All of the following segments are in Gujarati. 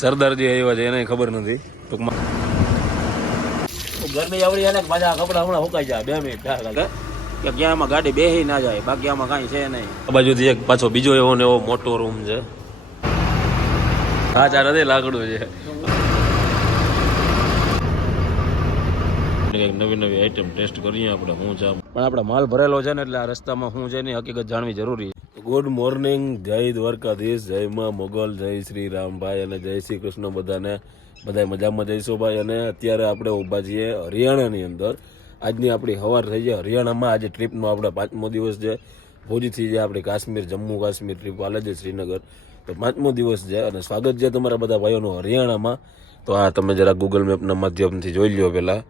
સરદારજી આવ્યા છે એને ખબર નથી. ટૂંકમાં. ગરમી આવડી એને પાછા કપડા હમણાં સુકાઈ જાય બે મિનિટ કે ક્યાં એમાં ગાડી બેહી ના જાય બાકી આમાં કાંઈ છે નહીં. આ બાજુથી એક પાછો બીજો એવો ને એવો મોટો રૂમ છે. હા ચાર નથી લાકડું છે. કંઈક નવી નવી આઈટમ ટેસ્ટ કરીએ આપણે શું છે પણ આપણે માલ ભરેલો છે ને એટલે આ રસ્તામાં શું છે એની હકીકત જાણવી જરૂરી છે. Good morning. જય દ્વારકાધીશ, જય માં મોગલ, જય શ્રી રામભાઈ અને જય શ્રી કૃષ્ણ બધાને. બધા મજામાં જઈશું ભાઈ. અને અત્યારે આપણે ઊભા છીએ હરિયાણાની અંદર. આજની આપણી હવાર થઈ છે. હરિયાણામાં આજે ટ્રીપનો આપણે પાંચમો દિવસ છે. ભુજથી જે આપણે કાશ્મીર, જમ્મુ કાશ્મીર ટ્રીપ હાલે છે શ્રીનગર. તો પાંચમો દિવસ છે અને સ્વાગત છે તમારા બધા ભાઈઓનું હરિયાણામાં. તો આ તમે જરા ગૂગલ મેપના માધ્યમથી જોઈ લ્યો પહેલાં.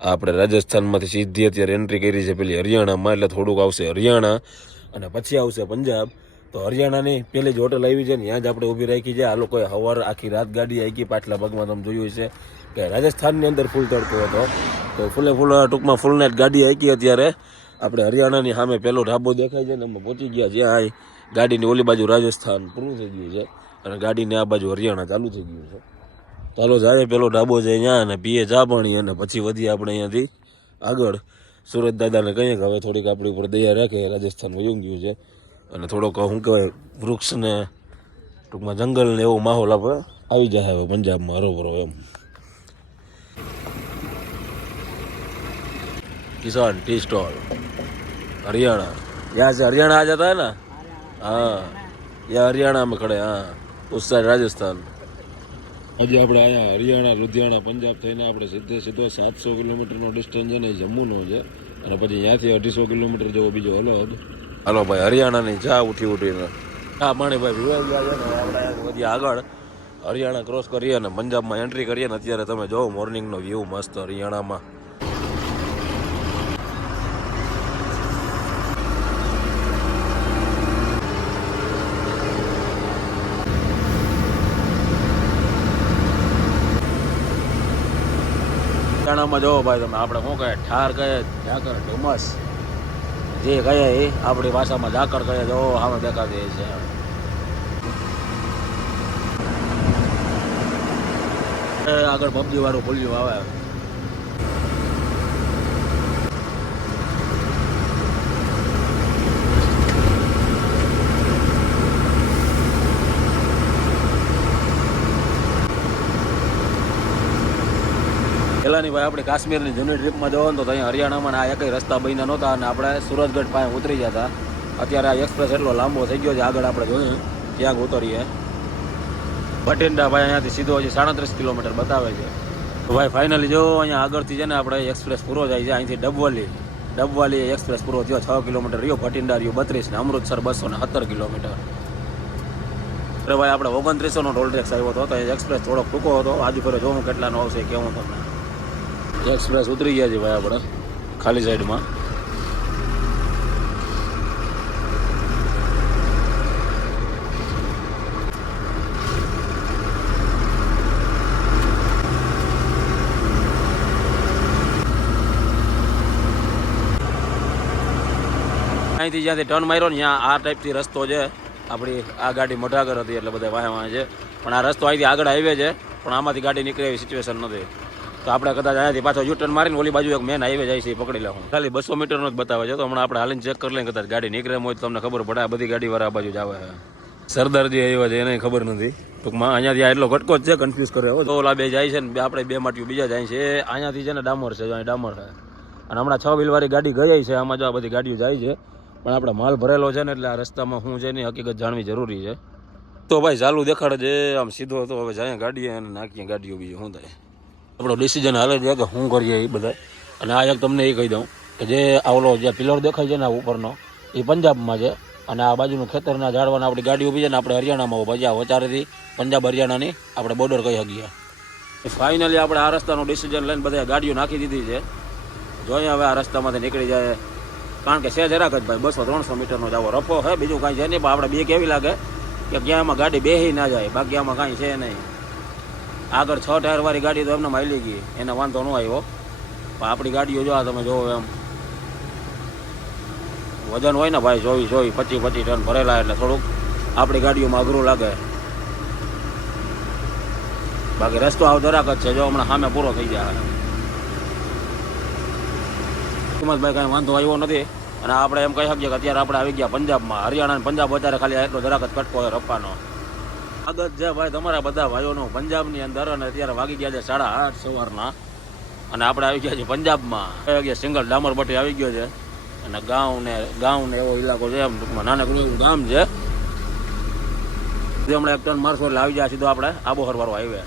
આપણે રાજસ્થાનમાંથી સીધી અત્યારે એન્ટ્રી કરી છે પેલી હરિયાણામાં. એટલે થોડુંક આવશે હરિયાણા. અને પછી આવશે પંજાબ. તો હરિયાણાની પેલી જ હોટલ આવી છે ને ત્યાં જ આપણે ઊભી રાખી છે. આ લોકોએ હવાર આખી રાત ગાડી આવી પાછલા ભાગમાં તમે જોયું છે કે રાજસ્થાનની અંદર ફૂલ તડકો હતો. તો ફૂલે ફૂલ ટૂંકમાં ફૂલ નાઇટ ગાડી આવી અત્યારે. આપણે હરિયાણાની સામે પેલો ઢાબો દેખાય છે ને અમે પહોંચી ગયા જ્યાં આ ગાડીની ઓલી બાજુ રાજસ્થાન પૂરું થઈ ગયું છે. અને ગાડીની આ બાજુ હરિયાણા ચાલુ થઈ ગયું છે. ચાલો જાય પેલો ઢાબો છે અહીંયા અને પીએ ચા પાણી અને પછી વધીએ આપણે અહીંયાથી આગળ. સુરત દાદાને કહીએ કે હવે થોડીક આપણી ઉપર દયા રાખે રાજસ્થાન વયું ગયું છે અને થોડોક શું કહેવાય વૃક્ષ ને ટૂંકમાં જંગલ ને એવો માહોલ આપણે આવી જાય હવે પંજાબમાં હરોભરો એમ किसान टी स्टॉल हरियाणा यहाँ से हरियाणा आ जाता है ना हाँ यहाँ हरियाणा में खड़े हाँ उस साइड રાજસ્થાન હજી આપણે અહીંયા હરિયાણા લુધિયાણા પંજાબ થઈને આપણે સીધે સીધો સાતસો કિલોમીટરનો ડિસ્ટન્સ છે ને એ જમ્મુનો છે. અને પછી ત્યાંથી અઢીસો કિલોમીટર જેવો બીજો હલો હલો હાલો ભાઈ હરિયાણાની ચા ઉઠી ઉઠીને. ચા પાણી ભાઈ ગયા છે ને આપણે અહીંયાથી આગળ. હરિયાણા ક્રોસ કરીએ અને પંજાબમાં એન્ટ્રી કરીએ ને અત્યારે તમે જોવો મોર્નિંગનો વ્યૂ મસ્ત હરિયાણામાં. હરિયાણામાં જોવો ભાઈ તમે, આપણે શું કહે ઠાર કહે ઝાકર ધુમસ જે કહે એ આપણી ભાષામાં ઝાકર કહે જો સામે દેખાતી છે. આગળ પબજી વાળું ભૂલ્યું આવે. પેલાની ભાઈ આપણે કાશ્મીરની જૂની ટ્રીપમાં જવાનું તો અહીંયા હરિયાણામાં આ એકય રસ્તા બન્યા નહોતા અને આપણે સુરતગઢ પાસે ઉતરી જતા અત્યારે આ એક્સપ્રેસ એટલો લાંબો થઈ ગયો છે, આગળ આપણે જોયું ક્યાંક ઉતરીએ. ભટિંડા ભાઈ અહીંયાથી સીધો હજી સાડત્રીસ કિલોમીટર બતાવે છે. ભાઈ ફાઇનલી જો અહીંયા આગળથી છે ને આપણે એક્સપ્રેસ પૂરો જાય છે, અહીંથી ડબવાલી. ડબવાલી એક્સપ્રેસ પૂરો થયો, છ કિલોમીટર રહ્યો, ભટિંડા રહ્યો બત્રીસ ને અમૃતસર બસો ને સત્તર કિલોમીટર. અરે ભાઈ, આપણે ઓગણત્રીસોનો ટોલ ટેક્સ આવ્યો હતો તો એક્સપ્રેસ થોડોક ટૂંકો હતો, આજુ ફરે જોઉં કેટલાનો આવશે, કેવું તમને એક્સપ્રેસ ઉતરી ગયા છે ભાઈ આપણે, ખાલી સાઈડમાં. અહીંથી જ્યાંથી ટર્ન માર્યો ને ત્યાં આ ટાઈપથી રસ્તો છે. આપણી આ ગાડી મોટાગર હતી એટલે બધા વાહે વાહે છે. પણ આ રસ્તો અહીંથી આગળ હાઈવે છે, પણ આમાંથી ગાડી નીકળે એવી સિચ્યુએશન નથી. તો આપણે કદાચ અહીંયાથી પાછો યુટર્ન મારીને ઓલી બાજુ એક મેન હાઈવે જાય છે પકડી લઉં. ખાલી બસો મીટરનો જ બતાવે છે. તો હમણાં આપણે હાલીને ચેક કરી લઈએ, કદાચ ગાડી નીકળે હોય તો તમને ખબર પડે. આ બધી ગાડી વાળા આ બાજુ જ આવે સરદારજી આવ્યા છે એને ખબર નથી. ટૂંકમાં અહીંયાથી આ એટલો ઘટકો જ છે કન્ફ્યુઝ કરે તો ઓલા બે જાય છે ને આપણે બે માટીઓ બીજા જાય છે. અહીંયાથી છે ને ડામર છે, જો અહીં ડામર છે. અને હમણાં છ વ્હીલવાળી ગાડી ગઈ છે, આમાં જો આ બધી ગાડીઓ જાય છે. પણ આપણે માલ ભરેલો છે ને, એટલે આ રસ્તામાં શું છે એની હકીકત જાણવી જરૂરી છે. તો ભાઈ, ચાલુ દેખાડે છે આમ સીધો હતો હવે જાય ગાડીએ અને નાખીએ ગાડીઓ બીજું, શું થાય? આપણો ડિસિઝન હાલે છે કે શું કરીએ એ બધા અને આ એક તમને એ કહી દઉં કે જે આવલો જે પિલર દેખાય છે ને ઉપરનો, એ પંજાબમાં છે. અને આ બાજુનું ખેતરના ઝાડવાના આપણી ગાડી ઊભી છે ને આપણે હરિયાણામાં ઊભા છે. આ વચારેથી પંજાબ હરિયાણાની આપણે બોર્ડર કહી શકીએ. ફાઇનલી આપણે આ રસ્તાનું ડિસિઝન લઈને બધા ગાડીઓ નાખી દીધી છે. જોઈએ હવે આ રસ્તામાંથી નીકળી જાય. કારણ કે છે જરાક જ ભાઈ, બસો ત્રણસો મીટરનો જાવો રફો હે, બીજું કાંઈ છે નહીં. પણ આપણે બે કેવી લાગે કે ક્યાં આમાં ગાડી બેહી ના જાય, બાકી આમાં કાંઈ છે નહીં. આગળ છ ટાયરવાળી ગાડી તો એમને માયલી ગઈ. એને વાંધો ન આવ્યો. પણ આપણી ગાડીઓ જો તમે જોવો એમ. વજન હોય ને ભાઈ, ચોવીસ જોઈ પચીસ પચીસ ટન ભરેલા એટલે થોડુંક આપણી ગાડીઓમાં અઘરું લાગે. બાકી રસ્તો આવ દરાક જ છે, જો હમણાં સામે પૂરો થઈ જાય. હિંમતભાઈ કાંઈ વાંધો આવ્યો નથી. અને આપણે એમ કહી શકીએ કે અત્યારે આપણે આવી ગયા પંજાબમાં. હરિયાણા પંજાબ અત્યારે ખાલી એટલો જરાક જ કટકો હોય રપ્પાનો આગળ છે ભાઈ, તમારા બધા ભાઈઓનો પંજાબની અંદર અને અત્યારે વાગી ગયા છે સાડા આઠ સવારના. અને આપણે આવી ગયા છીએ પંજાબમાં. સિંગલ ડામર ભટ્ટી આવી ગયો છે. અને ગાઉં ને, ગાંવ ને એવો ઇલાકો છે, એમ ટૂંકમાં નાનકડું ગામ છે. હમણાં એક ટન મારસો એટલે આવી જાય સીધો આપણે આબોહર વાળો હાઈવે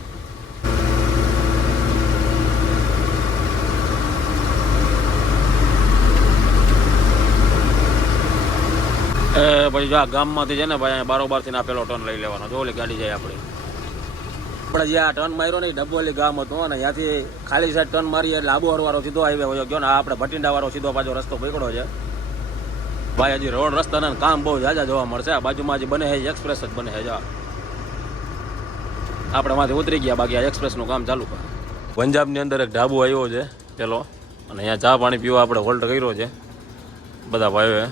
પછી જો આ ગામમાંથી છે ને ભાઈ બારોબારથી ના પેલો ટર્ન લઈ લેવાનો. જો ઓલી ગાડી જાય આપણી. આપણે જે આ ટર્ન માર્યો ને ડબ્બોલી ગામ હતું, અને ત્યાંથી ખાલી સાઈડ ટર્ન મારી એટલે આબુ વાળો સીધો હાઈવે હોય. ગયો ને, આ આપણે ભટિંડા વાળો સીધો પાછો રસ્તો પકડ્યો છે. ભાઈ, હજી રોડ રસ્તાના કામ બહુ જાજા જોવા મળશે. આ બાજુમાં હજી બને છે એક્સપ્રેસ જ બને છે, જો આપણે માંથી ઉતરી ગયા, બાકી આ એક્સપ્રેસનું કામ ચાલુ પંજાબની અંદર એક ઢાબુ આવ્યો છે, પેલો. અને અહીંયા ચા પાણી પીવા આપણે હોલ્ડ કર્યો છે. બધા ભાઈઓએ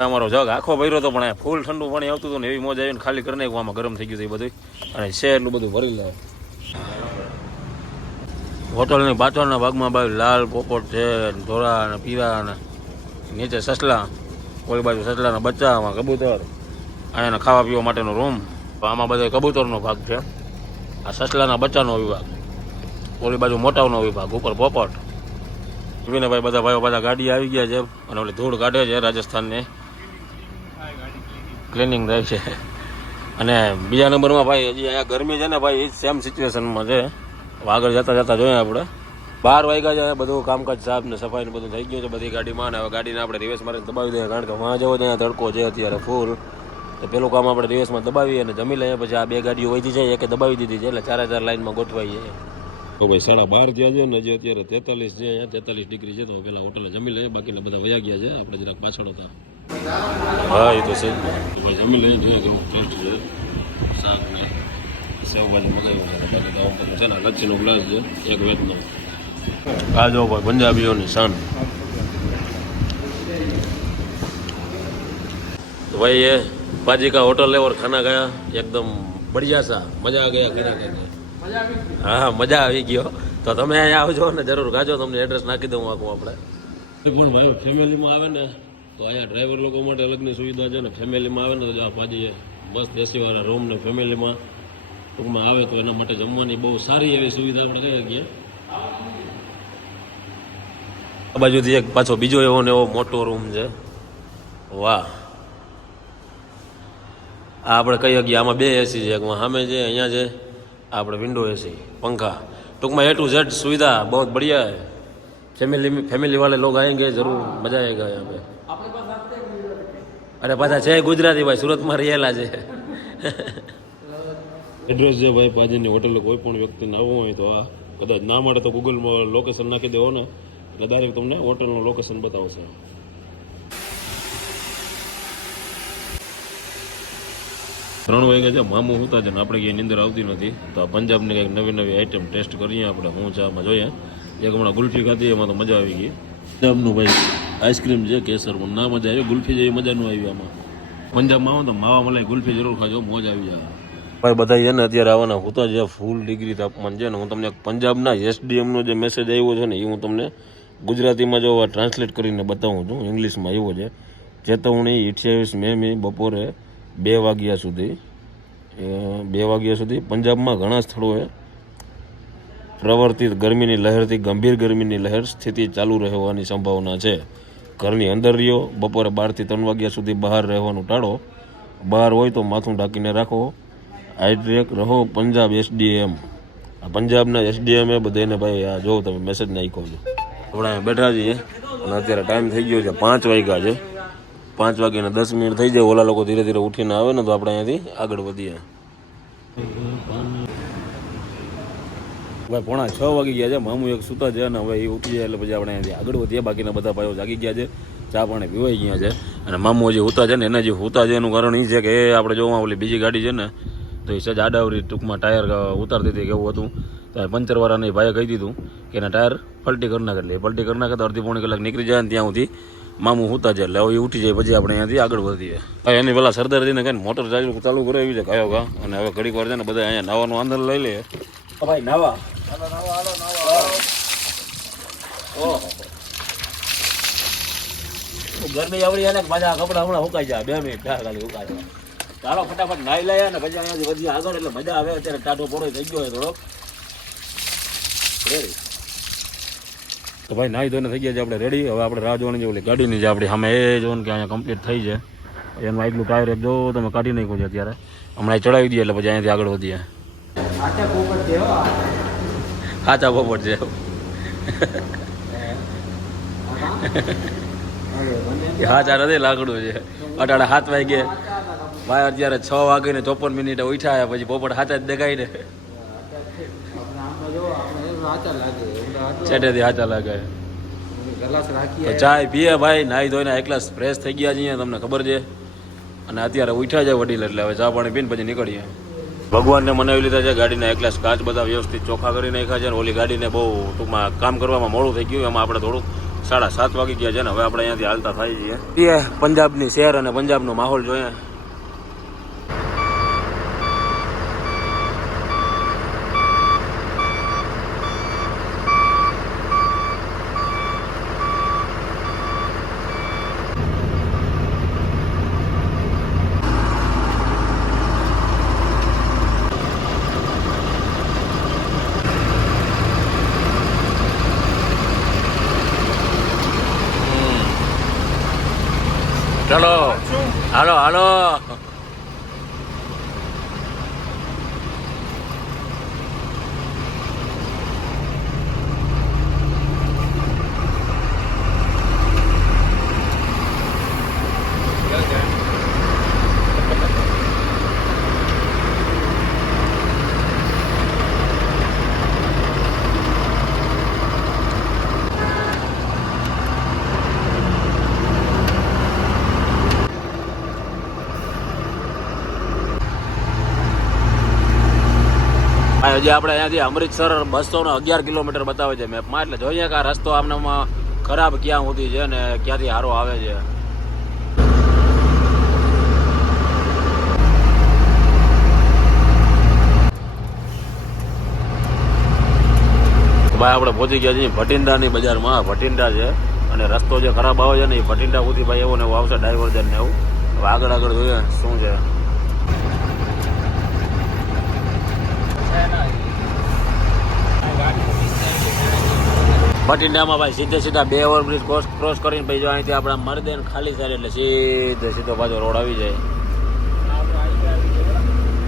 અમારો જગ આખો ભર્યો હતો પણ ફૂલ ઠંડુ પાણી આવતું હતું ને એવી મોજ આવીને ખાલી કરી નાખ્યું આમાં ગરમ થઈ ગયું હતું એ બધું અને છે એટલું બધું ભરી લે હોટલની પાછળના ભાગમાં ભાઈ લાલ પોપટ છે ધોળા અને પીળા અને નીચે સસલા. ઓલી બાજુ સસલાના બચ્ચા, આમાં કબૂતર અહીંયા ખાવા પીવા માટેનો રૂમ. આમાં બધો કબૂતરનો ભાગ છે. આ સસલાના બચ્ચાનો વિભાગ. ઓલી બાજુ મોટાનો વિભાગ, ઉપર પોપટ. વિનયભાઈ બધા ભાઈઓ બધા ગાડી આવી ગયા છે અને ઓલી ધૂળ કાઢે છે રાજસ્થાનની. ક્લિનિંગ થાય છે. અને બીજા નંબરમાં ભાઈ હજી અહીંયા ગરમી છે ને ભાઈ, એ સેમ સિચ્યુએશનમાં છે. આગળ જતા જતા જોઈએ આપણે. બાર વાગ્યા છે બધું કામકાજ સાફ ને સફાઈ ને બધું થઈ ગયું છે, બધી ગાડીમાં. ને હવે ગાડીને આપણે રિવેસ મારીને દબાવી દઈએ, કારણ કે વાં જવો ત્યાં તડકો છે અત્યારે ફૂલ તો પેલું કામ આપણે રિવેસમાં દબાવીએ અને જમી લઈએ, પછી આ બે ગાડીઓ વધી જાય એકે દબાવી દીધી છે, એટલે ચારે ચાર લાઈનમાં ગોઠવાઈએ. તો ભાઈ સાડા બાર થયા છે ને હજી અત્યારે તેતાલીસ છે, અહીંયા તેતાલીસ ડિગ્રી છે, તો પેલા હોટલે જમી લઈએ, બાકીના બધા વયા ગયા છે, આપણે જરાક પાછળ હતા. હા એ તો છે જમી લઈ જોઈએ તો ટેસ્ટ છે. શાક ને સેવ ભાજી મજા છે. ને લચ્છીનો ગ્લાસ છે એક વેતનો. આ જો ભાઈ પંજાબીઓની શાન. ભાઈ એ બાજી કા હોટલ લેવર ખાના ગયા એકદમ બઢિયા સા મજા આ ગયા ખાના ખાને હા મજા આવી ગયો. તો તમે અહીંયા આવજો ને જરૂર ગાજો તમને એડ્રેસ નાખી દઉં આખું આપણે. પણ ભાઈ ફેમિલીમાં આવે ને તો અહીંયા ડ્રાઈવર લોકો માટે અલગની સુવિધા છે ને ફેમિલીમાં આવે ને તો જો આ પાજી બસ દેશીવાળા રૂમ ને ફેમિલીમાં ટૂંકમાં આવે તો એના માટે જમવાની બહુ સારી એવી સુવિધા આપણે કહી શકીએ આ બાજુથી એક પાછો બીજો એવો ને એવો મોટો રૂમ છે વાહ આ આપણે કહી શકીએ આમાં બે એસી છે એકમાં સામે છે અહીંયા છે આ આપણે વિન્ડો એસી પંખા ટૂંકમાં એ ટુ ઝેડ સુવિધા બહુ बढ़िया है फैमिली फैमिली वाले लोग आएंगे जरूर मजा आएगा यहाँ पे અરે પાછા છે ગુજરાતી ભાઈ સુરતમાં રહેલા છે. એડ્રેસ છે ભાઈ પાજીની હોટલે કોઈ પણ વ્યક્તિને આવવું હોય તો આ કદાચ ના મળે તો ગૂગલમાં લોકેશન નાખી દેવો ને એટલે ડાયરેક્ટ તમને હોટલનું લોકેશન બતાવશે. ત્રણ વાગ્યા છે મામું હોતા છે ને આપણે ક્યાંય નીંદર આવતી નથી. તો આ પંજાબની કંઈક નવી નવી આઈટમ ટેસ્ટ કરીએ આપણે હું ચામાં જોઈએ. એક હમણાં ગુલ્ફી ખાધી એમાં તો મજા આવી ગઈ. પંજાબનું ભાઈ આઈસ્ક્રીમ છે કેસરમાં ના મજા આવી. ગુલ્ફી જેવી મજા ન આવી આમાં. પંજાબમાં આવો તો માવા મલાઈ, ગુલ્ફી જરૂર ખાજો, મોજ આવી જાય. ભાઈ બધા છે ને અત્યારે આવવાના. હોતા જે ફૂલ ડિગ્રી તાપમાન છે ને, હું તમને પંજાબના એસડીએમનો જે મેસેજ આવ્યો છે ને એ હું તમને ગુજરાતીમાં જો ટ્રાન્સલેટ કરીને બતાવું છું. ઇંગ્લિશમાં આવ્યો છે. ચેતવણી અઠ્યાવીસ મી બપોરે બે વાગ્યા સુધી બે વાગ્યા સુધી પંજાબમાં ઘણા સ્થળોએ પ્રવર્તિત ગરમીની લહેરથી, ગંભીર ગરમીની લહેર સ્થિતિ ચાલુ રહેવાની સંભાવના છે. ઘરની અંદર રહ્યો, બપોરે બારથી ત્રણ વાગ્યા સુધી બહાર રહેવાનું ટાળો. બહાર હોય તો માથું ઢાંકીને રાખો. હાઇડ્રેક રહો પંજાબ એસડીએમ. આ પંજાબના એસડીએમ એ બધાને ભાઈ, આ જો તમે મેસેજ નાખ્યો છો. અહીંયા બેઠા છીએ અને અત્યારે ટાઈમ થઈ ગયો છે પાંચ વાગ્યા છે. પાંચ વાગ્યાને દસ મિનિટ થઈ જાય. ઓલા લોકો ધીરે ધીરે ઉઠીને આવે ને તો આપણે અહીંયાથી આગળ વધીએ. ભાઈ પોણા છ વાગી ગયા છે. મામું એક સૂતા છે અને હવે એ ઉઠી જાય એટલે પછી આપણે અહીંયાથી આગળ વધીએ. બાકીના બધા ભાઈઓ જાગી ગયા છે. ચા પાણી પીવાઈ ગયા છે. અને મામું જે હોતા છે ને એના જે હોતા છે એનું કારણ એ છે કે એ આપણે જોવા ઓલી બીજી ગાડી છે ને, તો એ સજ આડાવરી ટૂંકમાં ટાયર ઉતારતી હતી કે એવું હતું. તો પંચરવાળાને એ ભાઈએ કહી દીધું કે એના ટાયર પલટી કરી નાખે એટલે પલટી કરી નાખે તો અડધી પોણી કલાક નીકળી જાય ને ત્યાં સુધી મામું હોતા છે એટલે હવે ઉઠી જાય પછી આપણે અહીંયાથી આગળ વધીએ. એની પેલા સરદારજીને કંઈ મોટર ચાલુ ચાલુ કરાવી છે કયો કા અને હવે ઘડીક વાર છે ને બધા અહીંયા નાવાનું આનંદ લઈ લે. ભાઈ, નાવા. ગરમી આવડી અને પાછા કપડા હમણાં સુકાઈ જાય. બે મિનિટ થાય ખાલી સુકાઈ જાય. ચાલો ફટાફટ નાઈ લઈએ ને પછી અહીંયાથી વધી આગળ એટલે મજા આવે. અત્યારે ટાટો પોડો થઈ ગયો હોય થોડોક. રેડી તો ભાઈ નાહી ધોઈને થઈ ગયા છે આપણે રેડી હવે આપણે રાહ જોવાની છે ઓલી ગાડીની જે આપણી સામે એ જોન કે અહીંયા કમ્પ્લીટ થઈ છે. એનું આગલું ટાયર એક જો તમે કાઢી નાખ્યું છે અત્યારે. હમણાં એ ચડાવી દઈએ એટલે પછી અહીંયાથી આગળ વધીએ. સાચા પોપટ છે. સાચા નથી લાકડું છે અટાડા સાત વાગે ભાઈ અત્યારે છ વાગે ને ચોપન મિનિટે ઉઠાયા પછી પોપટ સાચા જ દેખાય ને છેટેથી સાચા લાગે ચાય પીએ ભાઈ, નાહી ધોઈને એકલા ફ્રેશ થઈ ગયા છીએ, તમને ખબર છે? અને અત્યારે ઉઠ્યા છે વડીલ એટલે હવે ચા પાણી પીને પછી નીકળીએ. ભગવાનને મનાવી લીધા છે, ગાડીના એકલા કાચ બધા વ્યવસ્થિત ચોખ્ખા કરી નાખ્યા છે અને ઓલી ગાડીને બહુ ટૂંકમાં કામ કરવામાં મોડું થઈ ગયું. એમાં આપણે થોડુંક સાડા સાત વાગી ગયા છે ને, હવે આપણે અહીંયાથી હાલતા થાય છીએ. પંજાબની શહેર અને પંજાબનો માહોલ જોઈએ ચલો હાલો હાલો. હજી આપણે અહીંયાથી અમૃતસર બસો ને અગિયાર કિલોમીટર બતાવે છે મેપમાં. એટલે જોઈએ કે આ રસ્તો આમનામાં ખરાબ ક્યાં સુધી છે ને ક્યાંથી હારો આવે છે. ભાઈ, આપણે પહોંચી ગયા છીએ ભટિંડાની બજારમાં. ભટિંડા છે અને રસ્તો જે ખરાબ આવે છે ને એ ભટિંડા સુધી ભાઈ એવો ને આવશે ડાયવર્જન ને એવું. હવે આગળ આગળ જોઈએ શું છે. ભટિંડામાં ભાઈ સીધે સીધા બે ઓવરબ્રિજ ક્રોસ ક્રોસ કરીને પછી જો અહીંથી આપણા મરદેન ખાલી થાય એટલે સીધે સીધો પાછો રોડ આવી જાય.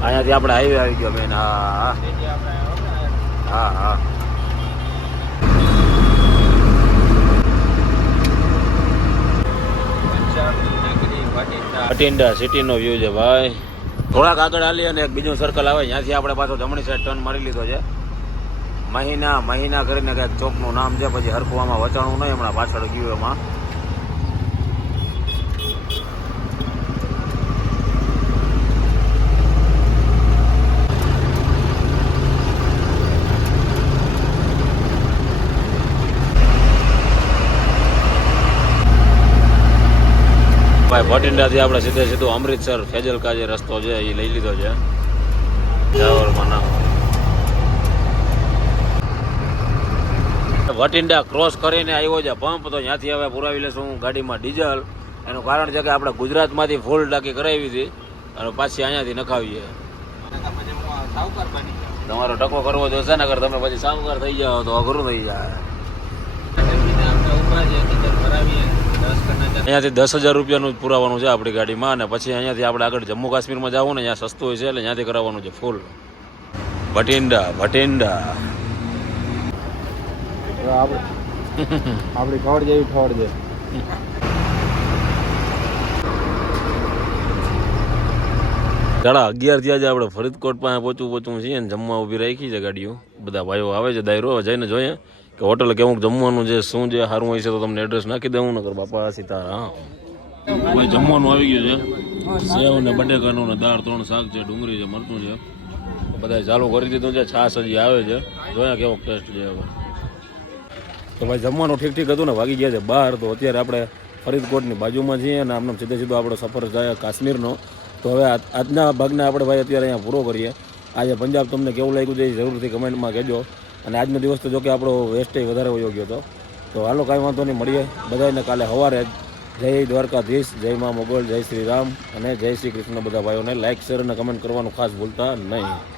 અહીંયાથી આપણે હાઈવે આવી ગયો મેન હા હા. હા ભટિંડા સિટીનો વ્યૂ છે ભાઈ. થોડાક આગળ હાલી અને એક બીજું સર્કલ આવે. ત્યાંથી આપણે પાછો જમણી સાઈડ ટર્ન મારી લીધો છે. મહિના મહિના કરીને કંઈક ચોકનું નામ છે પછી હરખુવામાં વચાણું નહીં હમણાં પાછળ ગયું એમાં. ભાઈ ભટિંડાથી આપણે સીધે સીધું અમૃતસર ફેજલકા જે રસ્તો છે એ લઈ લીધો છે. જાવરમાં ના વટિંડા ક્રોસ કરીને આવ્યો છે પંપ તો ત્યાંથી હવે પુરાવી લેશું ગાડીમાં ડીઝલ એનું કારણ છે કે આપણે ગુજરાતમાંથી ફૂલ ટાંકી કરાવી હતી, અને પાછી અહીંયાથી નખાવીએ. તમારો ટકો કરવો જોશે ને, અગર તમે પછી સાવકાર થઈ જાઓ તો અઘરું થઈ જાય. અહીંયાથી દસ હજાર રૂપિયાનું જ પુરાવાનું છે આપણી ગાડીમાં, અને પછી અહીંયાથી આપણે આગળ જમ્મુ કાશ્મીરમાં જવું ને ત્યાં સસ્તું હોય છે એટલે ત્યાંથી કરાવવાનું છે ફૂલ ભટિંડા ભટિંડા આપડી ખોડ જેવી ખોડ છે. સાડા અગિયાર થયા છે આપણે ફરીદકોટ પાસે પહોંચવું પહોંચવું છીએ ને જમવા ઊભી રાખી છે ગાડીઓ. બધા ભાઈઓ આવે છે દાયરો જઈને જોઈએ કે હોટલ કેવું જમવાનું છે શું છે, સારું હોય છે તો તમને એડ્રેસ નાખી દઉં નગર બાપા સીતારામ. ભાઈ જમવાનું આવી ગયું છે. સેવ ને બટેકાનું ને દાળ, ત્રણ શાક છે, ડુંગળી છે, મરચું છે. બધા ચાલુ કરી દીધું છે છાસ હજી આવે છે. જોયા કેવો ટેસ્ટ છે હવે. તો ભાઈ જમવાનું ઠીક ઠીક હતું ને, વાગી ગયા છે બહાર તો અત્યારે આપણે ફરીદકોટની બાજુમાં છીએ અને આમને સીધે સીધો આપણો સફર જાય કાશ્મીરનો. તો હવે આજના ભાગને આપણે ભાઈ અત્યારે અહીંયા પૂરો કરીએ. આજે પંજાબ તમને કેવું લાગ્યું છે એ જરૂરથી કમેન્ટમાં કહેજો. અને આજનો દિવસ તો જોકે આપણો વેસ્ટ વધારે વયો ગયો હતો. તો હાલો કાંઈ વાંધો નહીં, મળીએ બધાને કાલે સવારે. જય દ્વારકાધીશ, જય મા મોગલ, જય શ્રી રામ. અને જય શ્રી કૃષ્ણ. બધા ભાઈઓને લાઇક શેર અને કમેન્ટ કરવાનું ખાસ ભૂલતા નહીં.